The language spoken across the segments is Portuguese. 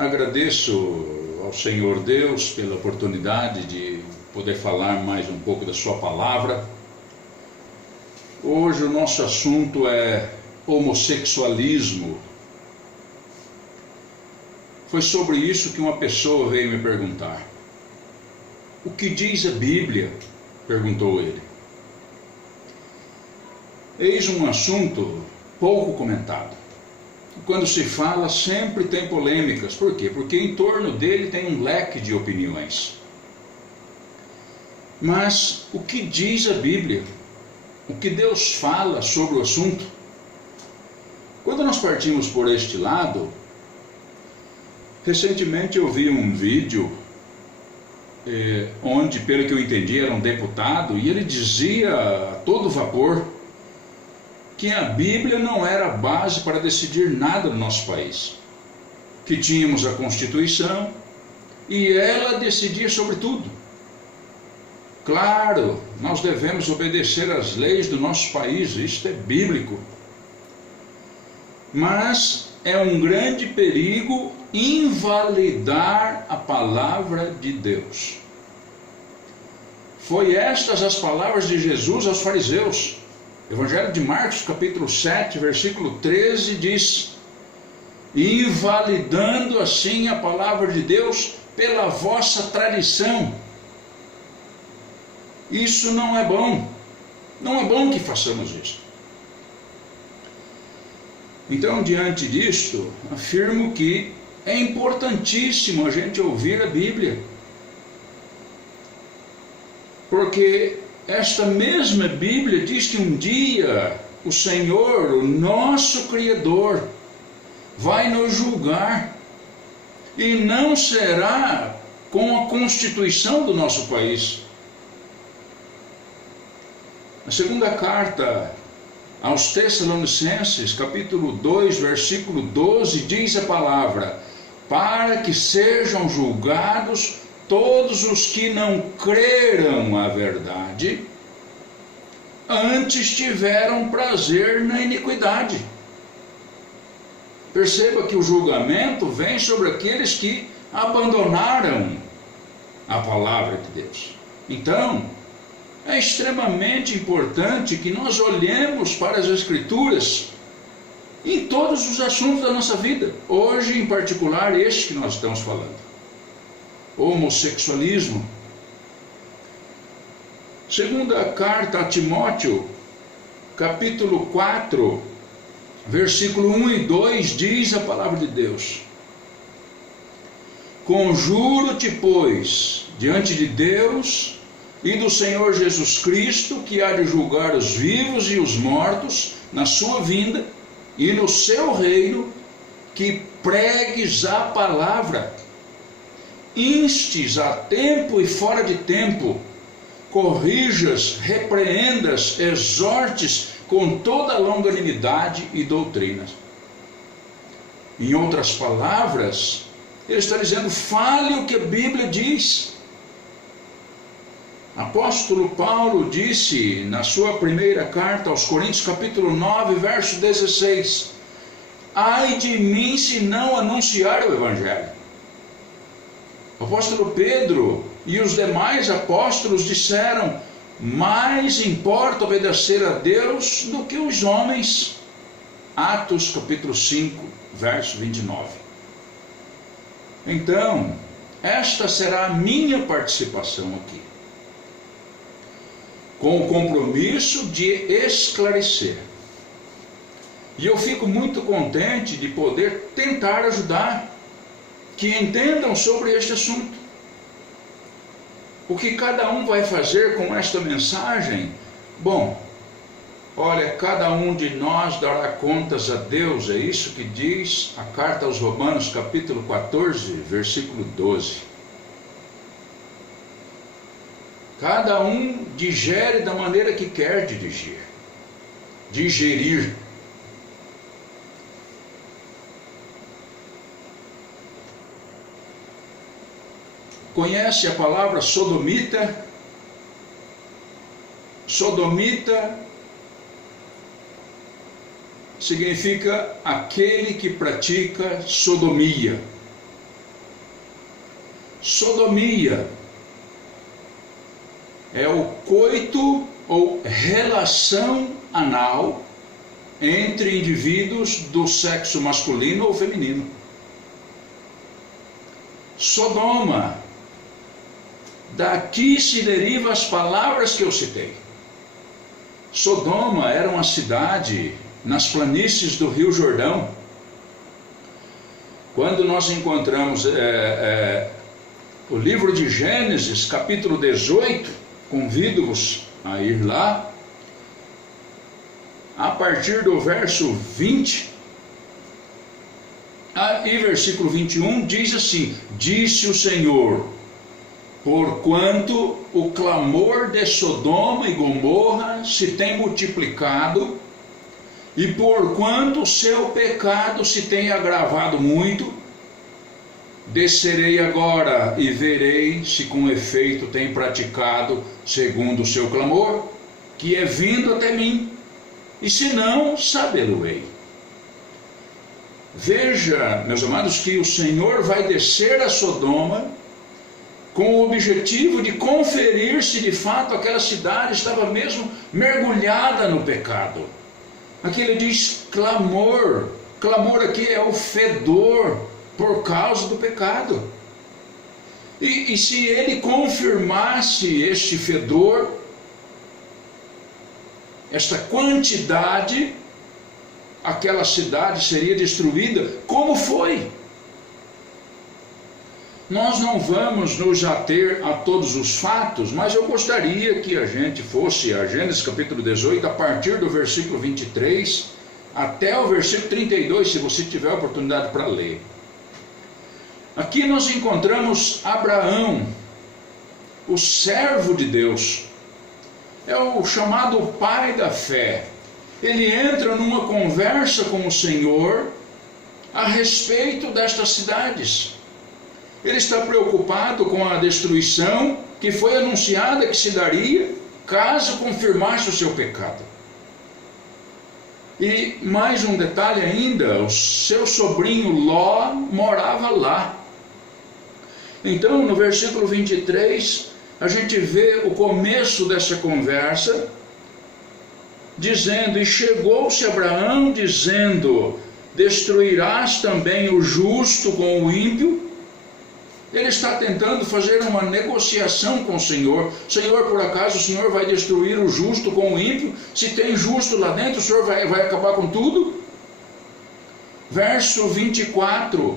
Agradeço ao Senhor Deus pela oportunidade de poder falar mais um pouco da sua palavra. Hoje o nosso assunto é homossexualismo. Foi sobre isso que uma pessoa veio me perguntar. O que diz a Bíblia? Perguntou ele. Eis um assunto pouco comentado. Quando se fala, sempre tem polêmicas. Por quê? Porque em torno dele tem um leque de opiniões. Mas o que diz a Bíblia? O que Deus fala sobre o assunto? Quando nós partimos por este lado, recentemente eu vi um vídeo onde, pelo que eu entendi, era um deputado, e ele dizia a todo vapor que a Bíblia não era a base para decidir nada no nosso país. Que tínhamos a Constituição e ela decidia sobre tudo. Claro, nós devemos obedecer às leis do nosso país, isto é bíblico. Mas é um grande perigo invalidar a palavra de Deus. Foi estas as palavras de Jesus aos fariseus. Evangelho de Marcos, capítulo 7, versículo 13, diz: invalidando assim a palavra de Deus pela vossa tradição. Isso não é bom. Não é bom que façamos isso. Então, diante disto, afirmo que é importantíssimo a gente ouvir a Bíblia. Porque esta mesma Bíblia diz que um dia o Senhor, o nosso Criador, vai nos julgar. E não será com a Constituição do nosso país. A segunda carta aos Tessalonicenses, capítulo 2, versículo 12, diz a palavra: para que sejam julgados todos os que não creram a verdade, antes tiveram prazer na iniquidade. Perceba que o julgamento vem sobre aqueles que abandonaram a palavra de Deus. Então, é extremamente importante que nós olhemos para as Escrituras em todos os assuntos da nossa vida. Hoje, em particular, este que nós estamos falando. Homossexualismo. Segunda carta a Timóteo, capítulo 4, versículo 1 e 2, diz a palavra de Deus: conjuro-te, pois, diante de Deus e do Senhor Jesus Cristo, que há de julgar os vivos e os mortos na sua vinda e no seu reino, que pregues a palavra, instes a tempo e fora de tempo, corrijas, repreendas, exortes com toda longanimidade e doutrina. Em outras palavras, ele está dizendo: fale o que a Bíblia diz. Apóstolo Paulo disse na sua primeira carta aos Coríntios, capítulo 9, verso 16: ai de mim se não anunciar o Evangelho. O apóstolo Pedro e os demais apóstolos disseram: mais importa obedecer a Deus do que os homens. Atos capítulo 5, verso 29. Então, esta será a minha participação aqui, com o compromisso de esclarecer. E eu fico muito contente de poder tentar ajudar que entendam sobre este assunto. O que cada um vai fazer com esta mensagem? Bom, olha, cada um de nós dará contas a Deus, é isso que diz a carta aos Romanos, capítulo 14, versículo 12. Cada um digere da maneira que quer digerir. Conhece a palavra sodomita? Sodomita significa aquele que pratica sodomia. Sodomia é o coito ou relação anal entre indivíduos do sexo masculino ou feminino. Sodoma, daqui se derivam as palavras que eu citei. Sodoma era uma cidade nas planícies do Rio Jordão. Quando nós encontramos o livro de Gênesis, capítulo 18, convido-vos a ir lá, a partir do verso 20 e versículo 21, diz assim: disse o Senhor, porquanto o clamor de Sodoma e Gomorra se tem multiplicado, e porquanto o seu pecado se tem agravado muito, descerei agora e verei se com efeito tem praticado segundo o seu clamor, que é vindo até mim, e se não, sabê-lo-ei. Veja, meus amados, que o Senhor vai descer a Sodoma com o objetivo de conferir se de fato aquela cidade estava mesmo mergulhada no pecado. Aqui ele diz clamor. Clamor aqui é o fedor por causa do pecado. E se ele confirmasse este fedor, esta quantidade, aquela cidade seria destruída, como foi. Nós não vamos nos ater a todos os fatos, mas eu gostaria que a gente fosse a Gênesis capítulo 18, a partir do versículo 23 até o versículo 32, se você tiver oportunidade para ler. Aqui nós encontramos Abraão, o servo de Deus, é o chamado pai da fé. Ele entra numa conversa com o Senhor a respeito destas cidades. Ele está preocupado com a destruição que foi anunciada que se daria caso confirmasse o seu pecado. E mais um detalhe ainda, o seu sobrinho Ló morava lá. Então, no versículo 23, a gente vê o começo dessa conversa, dizendo: e chegou-se Abraão dizendo, destruirás também o justo com o ímpio? Ele está tentando fazer uma negociação com o Senhor. Senhor, por acaso o Senhor vai destruir o justo com o ímpio? Se tem justo lá dentro, o Senhor vai acabar com tudo? Verso 24,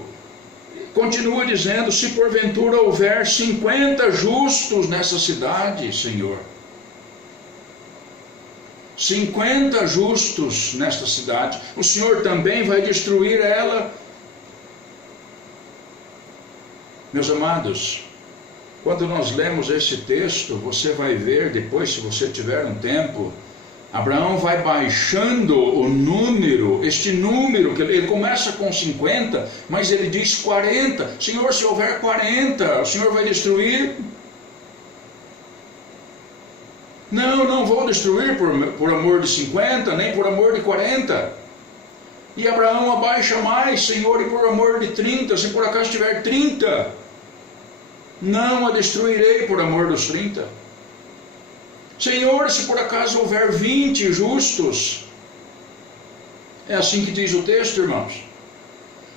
continua dizendo: se porventura houver 50 justos nessa cidade, Senhor, 50 justos nesta cidade, o Senhor também vai destruir ela? Meus amados, quando nós lemos esse texto, você vai ver depois, se você tiver um tempo, Abraão vai baixando o número, este número, que ele começa com 50, mas ele diz 40. Senhor, se houver 40, o Senhor vai destruir? Não vou destruir por amor de 50, nem por amor de 40. E Abraão abaixa mais: Senhor, e por amor de 30, se por acaso tiver 30, não a destruirei por amor dos 30. Senhor, se por acaso houver 20 justos, é assim que diz o texto, irmãos,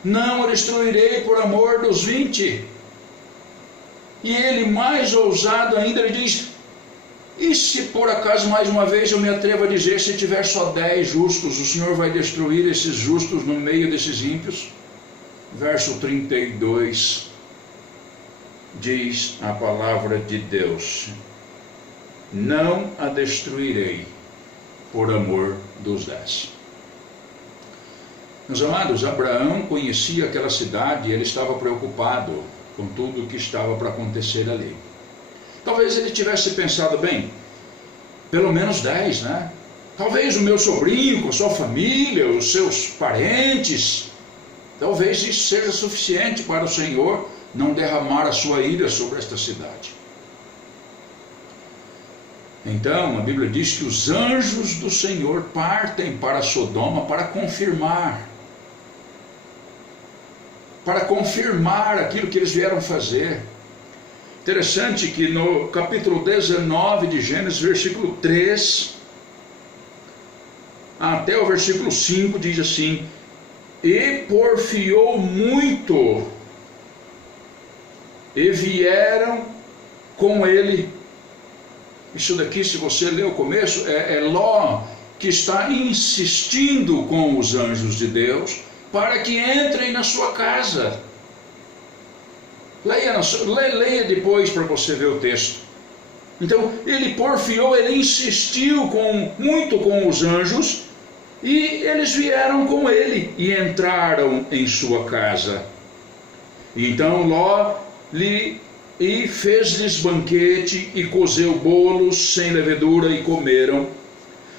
não a destruirei por amor dos 20. E ele, mais ousado ainda, ele diz: e se por acaso, mais uma vez, eu me atrevo a dizer, se tiver só 10 justos, o Senhor vai destruir esses justos no meio desses ímpios? Verso 32, diz a palavra de Deus: não a destruirei por amor dos 10. Meus amados, Abraão conhecia aquela cidade e ele estava preocupado com tudo o que estava para acontecer ali. Talvez ele tivesse pensado: bem, pelo menos 10, né? Talvez o meu sobrinho com sua família, os seus parentes, talvez isso seja suficiente para o Senhor não derramar a sua ira sobre esta cidade. Então, a Bíblia diz que os anjos do Senhor partem para Sodoma para confirmar aquilo que eles vieram fazer. Interessante que no capítulo 19 de Gênesis, versículo 3 até o versículo 5, diz assim: e porfiou muito, e vieram com ele. Isso daqui, se você ler o começo, é Ló que está insistindo com os anjos de Deus para que entrem na sua casa. Leia depois para você ver o texto. Então, ele porfiou, ele insistiu muito com os anjos, e eles vieram com ele e entraram em sua casa. Então Ló fez-lhes banquete e cozeu bolos sem levedura e comeram.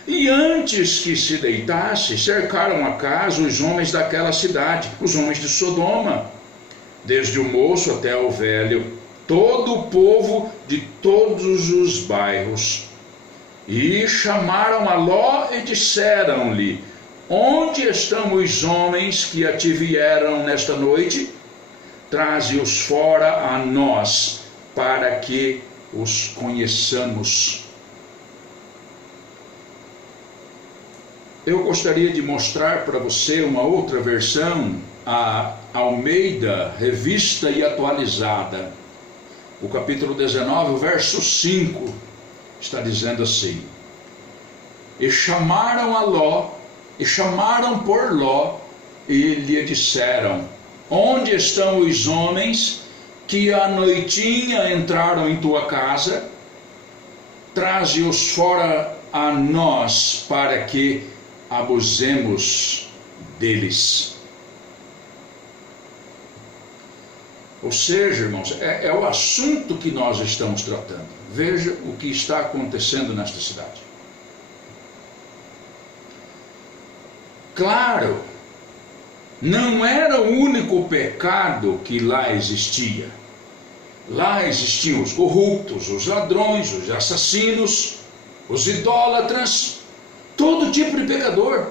E antes que se deitasse, cercaram a casa os homens daquela cidade, os homens de Sodoma, desde o moço até o velho, todo o povo de todos os bairros. E chamaram a Ló e disseram-lhe: onde estão os homens que a ti vieram nesta noite? Traze-os fora a nós, para que os conheçamos. Eu gostaria de mostrar para você uma outra versão, a Almeida, revista e atualizada. O capítulo 19, o verso 5, está dizendo assim: e chamaram a Ló, e chamaram por Ló, e lhe disseram: onde estão os homens que à noitinha entraram em tua casa? Traze-os fora a nós, para que abusemos deles. Ou seja, irmãos, é o assunto que nós estamos tratando. Veja o que está acontecendo nesta cidade. Claro, não era o único pecado que lá existia. Lá existiam os corruptos, os ladrões, os assassinos, os idólatras, todo tipo de pecador.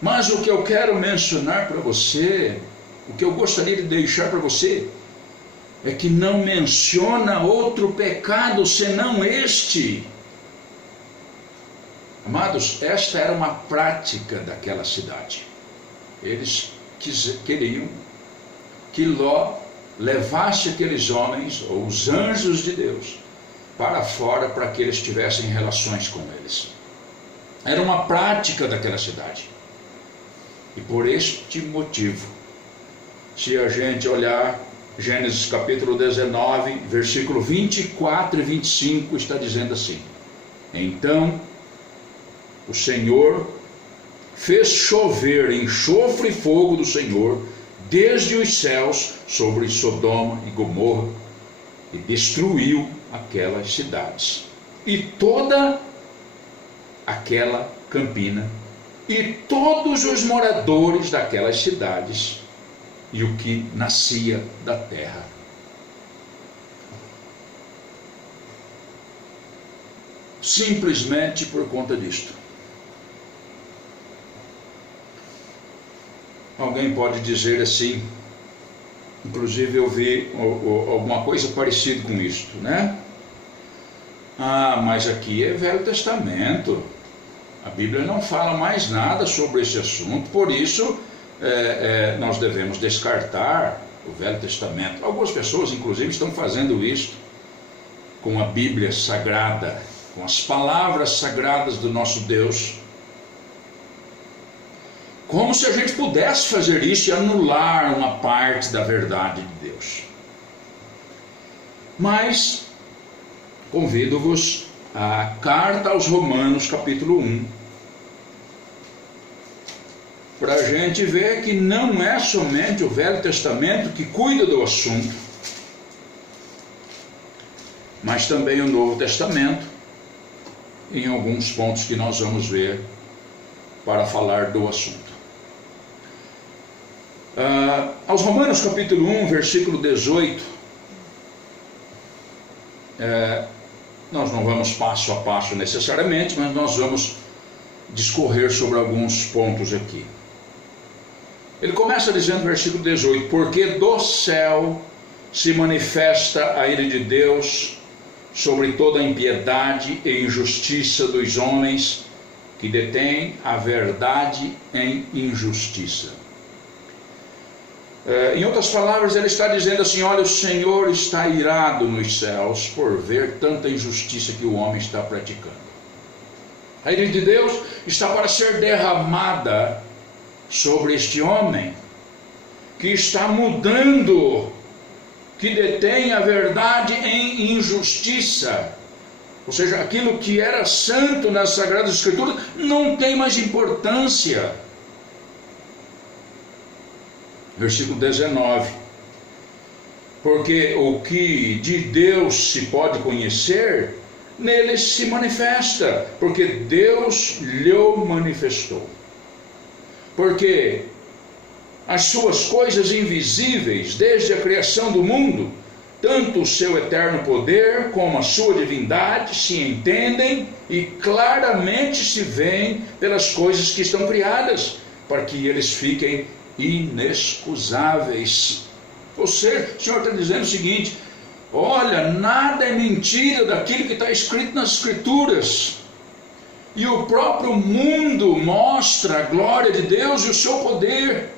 Mas o que eu quero mencionar para você, o que eu gostaria de deixar para você, é que não menciona outro pecado senão este. Amados, esta era uma prática daquela cidade. Eles queriam que Ló levasse aqueles homens, ou os anjos de Deus, para fora, para que eles tivessem relações com eles. Era uma prática daquela cidade. E por este motivo, se a gente olhar Gênesis capítulo 19, versículo 24 e 25, está dizendo assim: então o Senhor fez chover enxofre e fogo do Senhor desde os céus sobre Sodoma e Gomorra, e destruiu aquelas cidades e toda aquela campina e todos os moradores daquelas cidades e o que nascia da terra. Simplesmente por conta disto. Alguém pode dizer assim, inclusive eu vi alguma coisa parecida com isto, né? Ah, mas aqui é Velho Testamento. A Bíblia não fala mais nada sobre esse assunto, por isso nós devemos descartar o Velho Testamento. Algumas pessoas, inclusive, estão fazendo isso com a Bíblia Sagrada, com as palavras sagradas do nosso Deus, como se a gente pudesse fazer isso e anular uma parte da verdade de Deus. Mas convido-vos à carta aos Romanos, capítulo 1, para a gente ver que não é somente o Velho Testamento que cuida do assunto, mas também o Novo Testamento, em alguns pontos que nós vamos ver para falar do assunto. Aos Romanos capítulo 1, versículo 18, nós não vamos passo a passo necessariamente, mas nós vamos discorrer sobre alguns pontos aqui. Ele começa dizendo, versículo 18: porque do céu se manifesta a ira de Deus sobre toda a impiedade e injustiça dos homens que detêm a verdade em injustiça. Em outras palavras, ele está dizendo assim: olha, o Senhor está irado nos céus por ver tanta injustiça que o homem está praticando. A ira de Deus está para ser derramada sobre este homem que está mudando, que detém a verdade em injustiça. Ou seja, aquilo que era santo nas Sagradas Escrituras não tem mais importância. Versículo 19. Porque o que de Deus se pode conhecer, nele se manifesta, porque Deus lhe manifestou. Porque as suas coisas invisíveis, desde a criação do mundo, tanto o seu eterno poder como a sua divindade se entendem e claramente se veem pelas coisas que estão criadas, para que eles fiquem inexcusáveis. Ou seja, o Senhor está dizendo o seguinte: olha, nada é mentira daquilo que está escrito nas Escrituras. E o próprio mundo mostra a glória de Deus e o seu poder.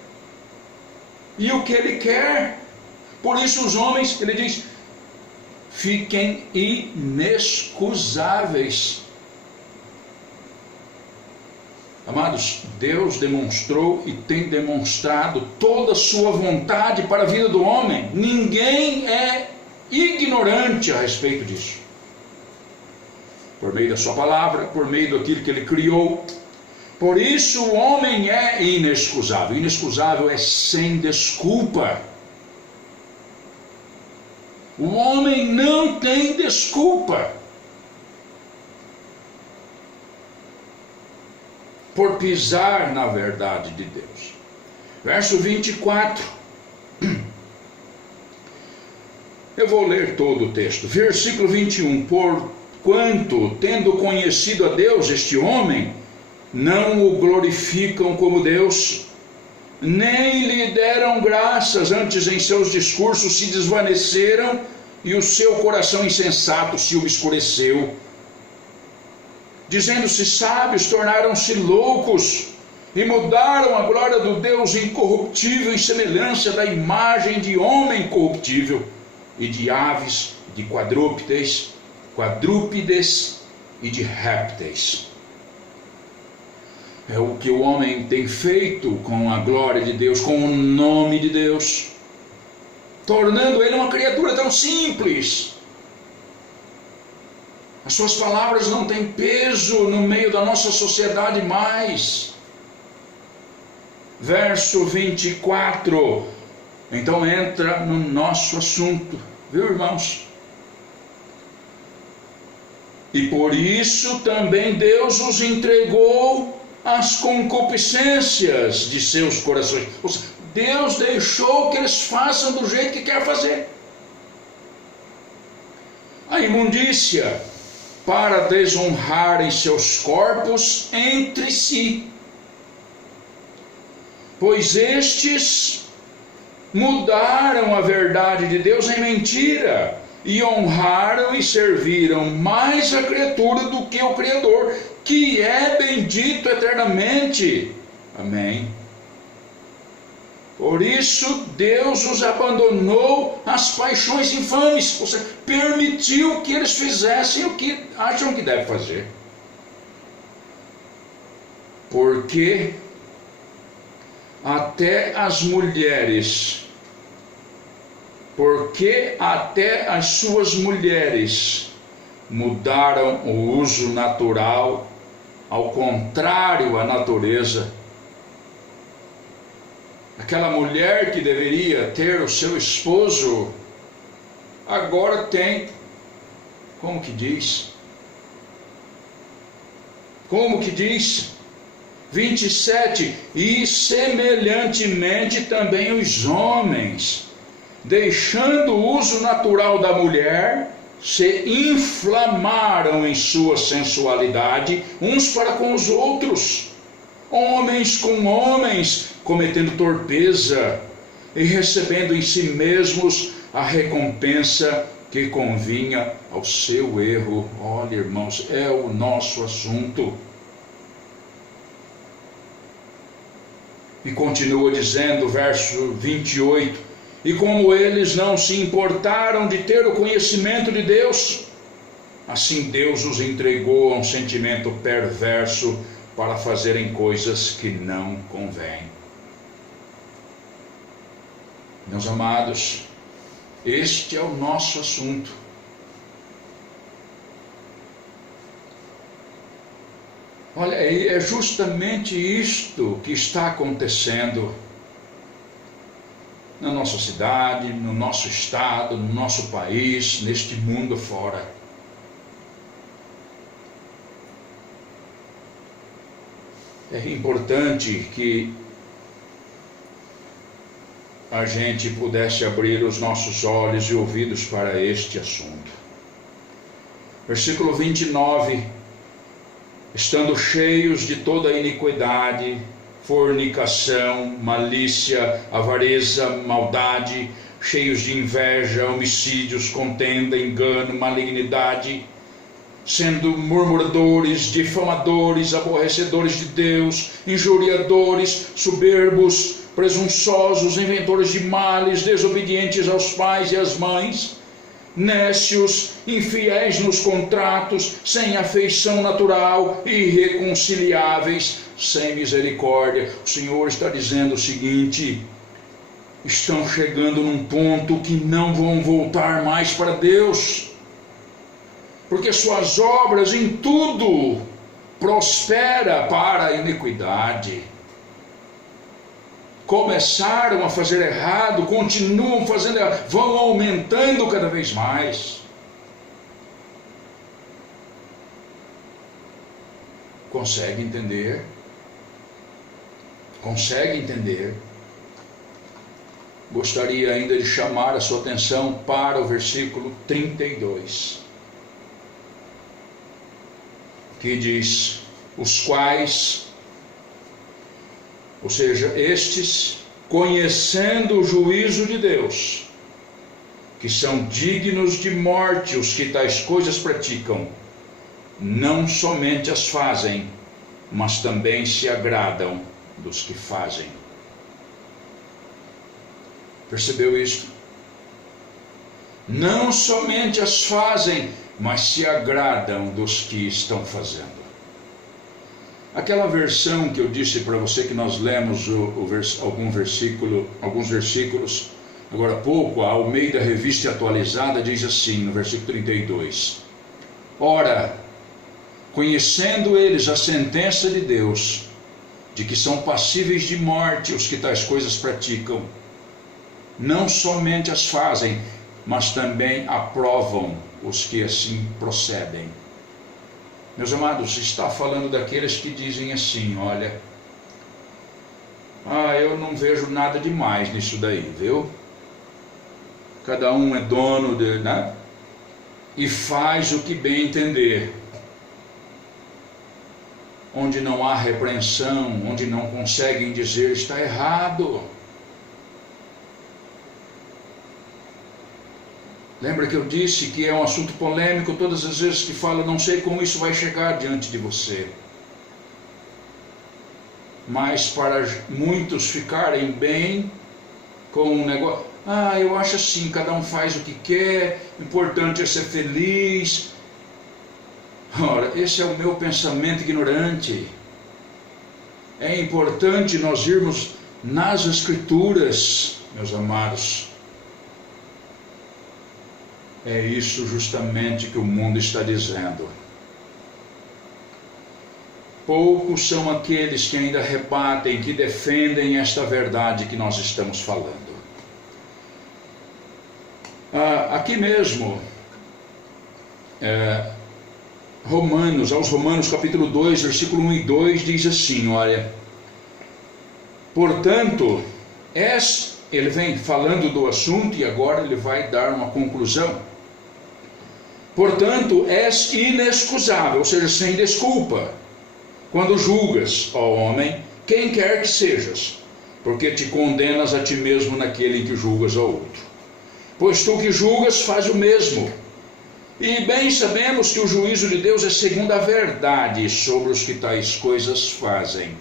E o que Ele quer. Por isso os homens, Ele diz, fiquem inexcusáveis. Amados, Deus demonstrou e tem demonstrado toda a sua vontade para a vida do homem. Ninguém é ignorante a respeito disso. Por meio da sua palavra, por meio daquilo que Ele criou. Por isso o homem é inexcusável. Inexcusável é sem desculpa. O homem não tem desculpa por pisar na verdade de Deus. Verso 24. Eu vou ler todo o texto. Versículo 21. Porquanto, tendo conhecido a Deus, este homem, não o glorificam como Deus, nem lhe deram graças, antes em seus discursos se desvaneceram e o seu coração insensato se obscureceu. Dizendo-se sábios, tornaram-se loucos e mudaram a glória do Deus incorruptível em semelhança da imagem de homem corruptível e de aves, de quadrúpedes e de répteis. É o que o homem tem feito com a glória de Deus, com o nome de Deus, tornando ele uma criatura tão simples. As suas palavras não têm peso no meio da nossa sociedade mais. Verso 24. Então entra no nosso assunto, viu, irmãos? E por isso também Deus os entregou às concupiscências de seus corações. Ou seja, Deus deixou que eles façam do jeito que quer fazer. A imundícia, para desonrarem seus corpos entre si. Pois estes mudaram a verdade de Deus em mentira, e honraram e serviram mais a criatura do que o Criador, que é bendito eternamente. Amém. Por isso Deus os abandonou às paixões infames, ou seja, permitiu que eles fizessem o que acham que devem fazer. Porque até as suas mulheres mudaram o uso natural, ao contrário à natureza. Aquela mulher que deveria ter o seu esposo, agora tem, como que diz? 27, e semelhantemente também os homens, deixando o uso natural da mulher, se inflamaram em sua sensualidade, uns para com os outros, homens com homens, cometendo torpeza, e recebendo em si mesmos a recompensa que convinha ao seu erro. Olha, irmãos, é o nosso assunto. E continua dizendo, verso 28, e como eles não se importaram de ter o conhecimento de Deus, assim Deus os entregou a um sentimento perverso para fazerem coisas que não convêm. Meus amados, este é o nosso assunto. Olha, é justamente isto que está acontecendo na nossa cidade, no nosso estado, no nosso país, neste mundo fora. É importante que a gente pudesse abrir os nossos olhos e ouvidos para este assunto. Versículo 29, estando cheios de toda iniquidade, fornicação, malícia, avareza, maldade, cheios de inveja, homicídios, contenda, engano, malignidade, sendo murmuradores, difamadores, aborrecedores de Deus, injuriadores, soberbos, presunçosos, inventores de males, desobedientes aos pais e às mães, nécios, infiéis nos contratos, sem afeição natural, irreconciliáveis, sem misericórdia. O Senhor está dizendo o seguinte: estão chegando num ponto que não vão voltar mais para Deus, porque suas obras em tudo prosperam para a iniquidade. Começaram a fazer errado, continuam fazendo errado, vão aumentando cada vez mais. Consegue entender? Consegue entender? Gostaria ainda de chamar a sua atenção para o versículo 32, que diz: os quais, ou seja, estes, conhecendo o juízo de Deus, que são dignos de morte os que tais coisas praticam, não somente as fazem, mas também se agradam dos que fazem. Percebeu isto? Não somente as fazem, mas se agradam dos que estão fazendo. Aquela versão que eu disse para você que nós lemos alguns versículos agora há pouco, a Almeida Revista Atualizada diz assim, no versículo 32: ora, conhecendo eles a sentença de Deus, de que são passíveis de morte os que tais coisas praticam, não somente as fazem, mas também aprovam os que assim procedem. Meus amados, está falando daqueles que dizem assim: olha, eu não vejo nada demais nisso daí, viu? Cada um é dono né? E faz o que bem entender. Onde não há repreensão, onde não conseguem dizer está errado. Lembra que eu disse que é um assunto polêmico todas as vezes que falo, não sei como isso vai chegar diante de você. Mas para muitos ficarem bem com um negócio, eu acho assim, cada um faz o que quer, o importante é ser feliz. Ora, esse é o meu pensamento ignorante. É importante nós irmos nas Escrituras, meus amados. É isso justamente que o mundo está dizendo. Poucos são aqueles que ainda rebatem, que defendem esta verdade que nós estamos falando. Aqui mesmo, aos Romanos capítulo 2, versículo 1 e 2, diz assim, olha, portanto, ele vem falando do assunto e agora ele vai dar uma conclusão. Portanto, és inexcusável, ou seja, sem desculpa, quando julgas, ó homem, quem quer que sejas, porque te condenas a ti mesmo naquele em que julgas ao outro. Pois tu que julgas, faz o mesmo. E bem sabemos que o juízo de Deus é segundo a verdade sobre os que tais coisas fazem.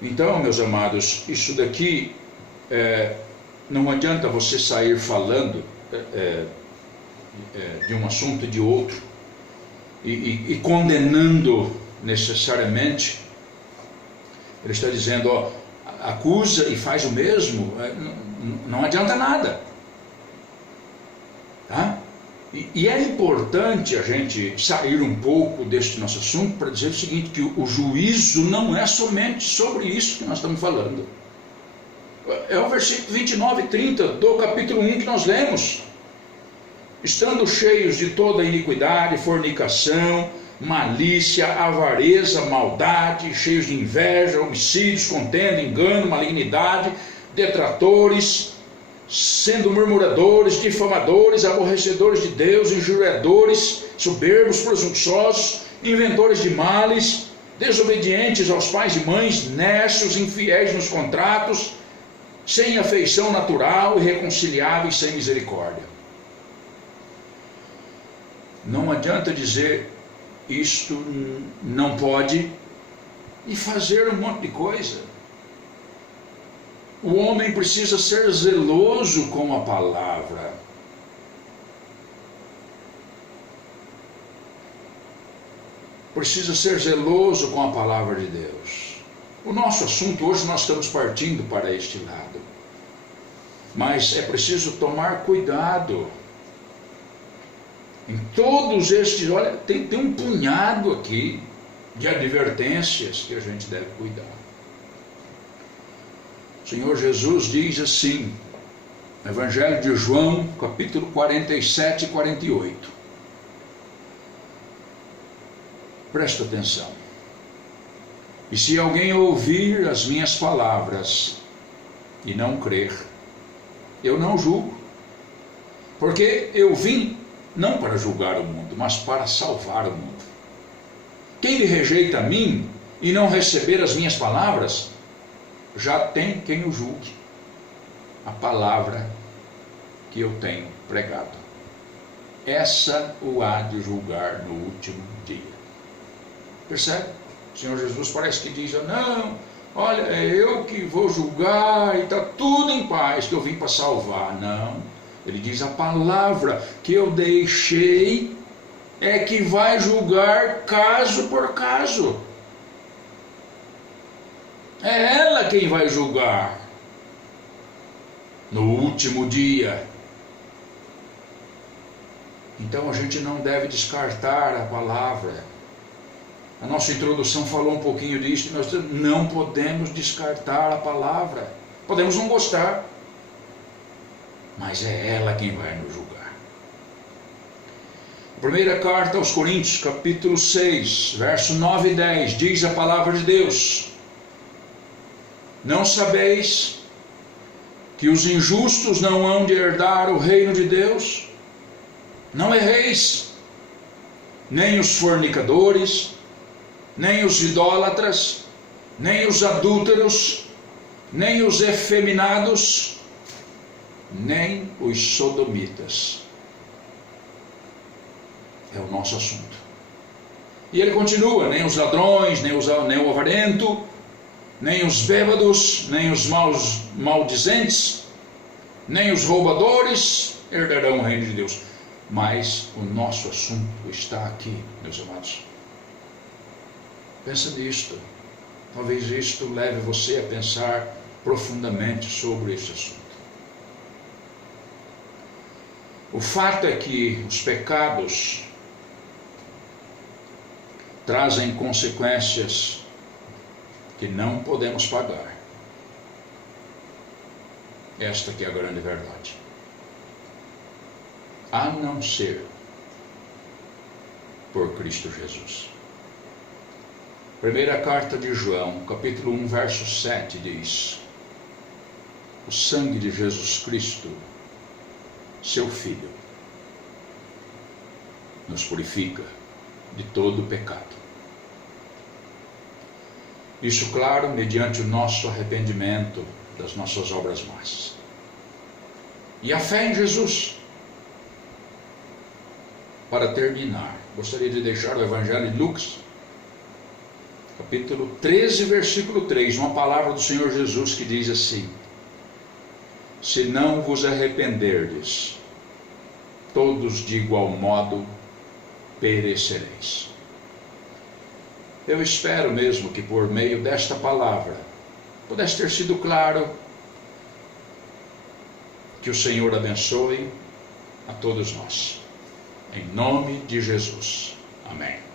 Então, meus amados, isso daqui, não adianta você sair falando de um assunto e de outro, e condenando necessariamente. Ele está dizendo, ó, acusa e faz o mesmo, não adianta nada. Tá? E é importante a gente sair um pouco deste nosso assunto para dizer o seguinte, que o juízo não é somente sobre isso que nós estamos falando. É o versículo 29 e 30 do capítulo 1 que nós lemos. Estando cheios de toda iniquidade, fornicação, malícia, avareza, maldade, cheios de inveja, homicídios, contenda, engano, malignidade, detratores, sendo murmuradores, difamadores, aborrecedores de Deus, injuriadores, soberbos, presunçosos, inventores de males, desobedientes aos pais e mães, nércios, infiéis nos contratos, sem afeição natural, irreconciliáveis, sem misericórdia. Não adianta dizer isto não pode e fazer um monte de coisa. O homem precisa ser zeloso com a palavra. Precisa ser zeloso com a palavra de Deus. O nosso assunto hoje, nós estamos partindo para este lado. Mas é preciso tomar cuidado. Em todos estes, olha, tem um punhado aqui de advertências que a gente deve cuidar. O Senhor Jesus diz assim, no Evangelho de João, capítulo 47 e 48. Presta atenção. E se alguém ouvir as minhas palavras e não crer, eu não julgo, porque eu vim não para julgar o mundo, mas para salvar o mundo. Quem me rejeita a mim e não receber as minhas palavras, já tem quem o julgue. A palavra que eu tenho pregado, essa o há de julgar no último dia. Percebe? O Senhor Jesus parece que diz, não, olha, é eu que vou julgar e está tudo em paz, que eu vim para salvar. Não. Ele diz, a palavra que eu deixei é que vai julgar caso por caso. É ela quem vai julgar no último dia. Então a gente não deve descartar a palavra. A nossa introdução falou um pouquinho disso, nós não podemos descartar a palavra. Podemos não gostar, mas é ela quem vai nos julgar. A primeira carta aos Coríntios, capítulo 6, verso 9 e 10, diz a palavra de Deus: não sabeis que os injustos não hão de herdar o reino de Deus? Não erreis, nem os fornicadores, nem os idólatras, nem os adúlteros, nem os efeminados, nem os sodomitas. É o nosso assunto. E ele continua, nem os ladrões, nem o avarento, nem os bêbados, nem os maldizentes, nem os roubadores herdarão o reino de Deus. Mas o nosso assunto está aqui, meus amados. Pensa nisto. Talvez isto leve você a pensar profundamente sobre este assunto. O fato é que os pecados trazem consequências que não podemos pagar. Esta que é a grande verdade. A não ser por Cristo Jesus. Primeira carta de João, capítulo 1, verso 7 diz: o sangue de Jesus Cristo, seu Filho, nos purifica de todo o pecado. Isso, claro, mediante o nosso arrependimento das nossas obras más. E a fé em Jesus. Para terminar, gostaria de deixar o Evangelho de Lucas, capítulo 13, versículo 3, uma palavra do Senhor Jesus que diz assim: se não vos arrependerdes, todos de igual modo perecereis. Eu espero mesmo que por meio desta palavra pudesse ter sido claro. Que o Senhor abençoe a todos nós. Em nome de Jesus. Amém.